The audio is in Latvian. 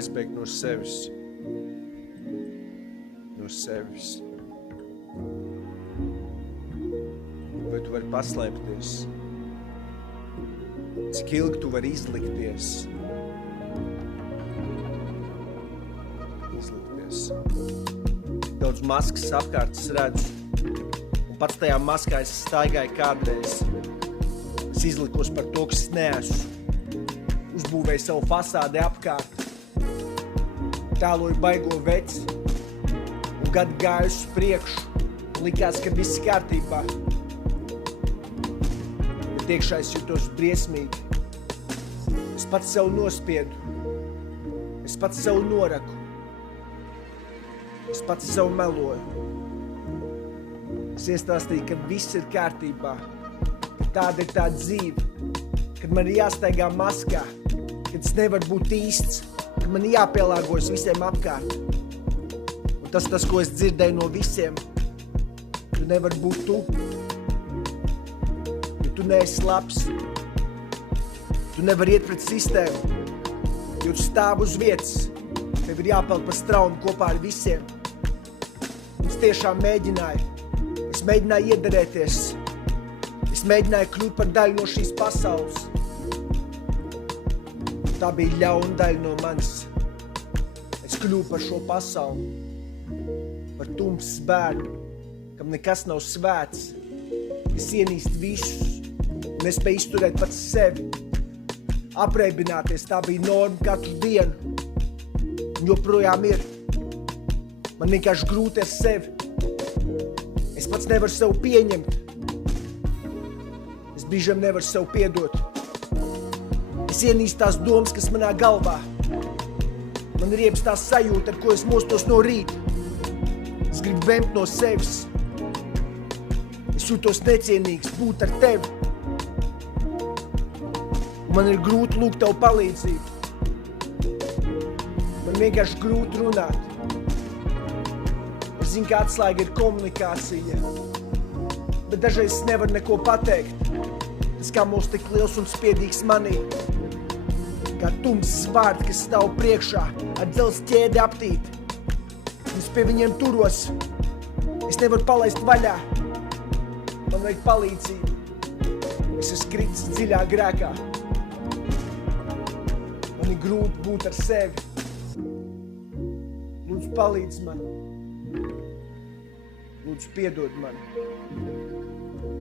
aizbēgt no sevis. No sevis. Vai tu vari paslēpties? Cik ilgi tu vari izlikties? Daudz maskas apkārt es redzu. Un pats tajā maskā es staigāju kādreiz. Es izlikos par to, kas es neesmu. Uzbūvēju savu fasādi apkārt. Tēloju baigo veci. Un gadu gāju uz priekšu. Un likās, ka viss kārtībā. Bet iekšā es jutos briesmīgi. Es pats sev nospiedu. Es pats sev noraku. Es pats sev meloju. Es iestāstīju, ka viss ir kārtībā, ka tāda ir tā dzīve, kad man ir jāstaigā maskā, kad es nevaru būt īsts, ka man ir jāpielāgojas visiem apkārt. Un tas, ko es dzirdēju no visiem, tu nevari būt tu, jo tu neesi labs. Tu nevari iet pret sistēmu, jo tu stāv uz vietas, tev ir jāpeld pa straumu kopā ar visiem. Es tiešām mēģināju. Es mēģināju iederēties. Es mēģināju kļūt par daļu no šīs pasaules. Tā bija ļauna daļa no manis. Es kļuvu par šo pasauli. Par tumsas bērnu, kam nekas nav svēts. Es ienīst visus. Nespēju izturēt pats sevi. Apreibināties, tā bija norma katru dienu. Un joprojām ir. Man vienkārši grūti ar sevi. Es pats nevaru sev pieņemt. Es brīžiem nevaru sev piedot. Es ienīstu tās domas, kas manā galvā. Man ir riebs tā sajūta, ar ko es mostos no rīta. Es gribu vemt no sevis. Es jūtos necienīgs būt ar tevi. Un man ir grūti lūgt tev palīdzību. Man vienkārši grūti runāt. Es zinu, ka atslēga ir komunikācija, bet dažreiz es nevaru neko pateikt. Tas kā mūs tik liels un spiedīgs manī. Kā tumsas vārdi, kas stāv priekšā ar dzelzs ķēdi aptīt. Es pie viņiem turos. Es nevaru palaist vaļā. Man vajag palīdzību. Es esmu kritis dziļā grēkā. Man ir grūti būt ar sevi. Lūdzu, palīdz man. Lūdzu, piedod man.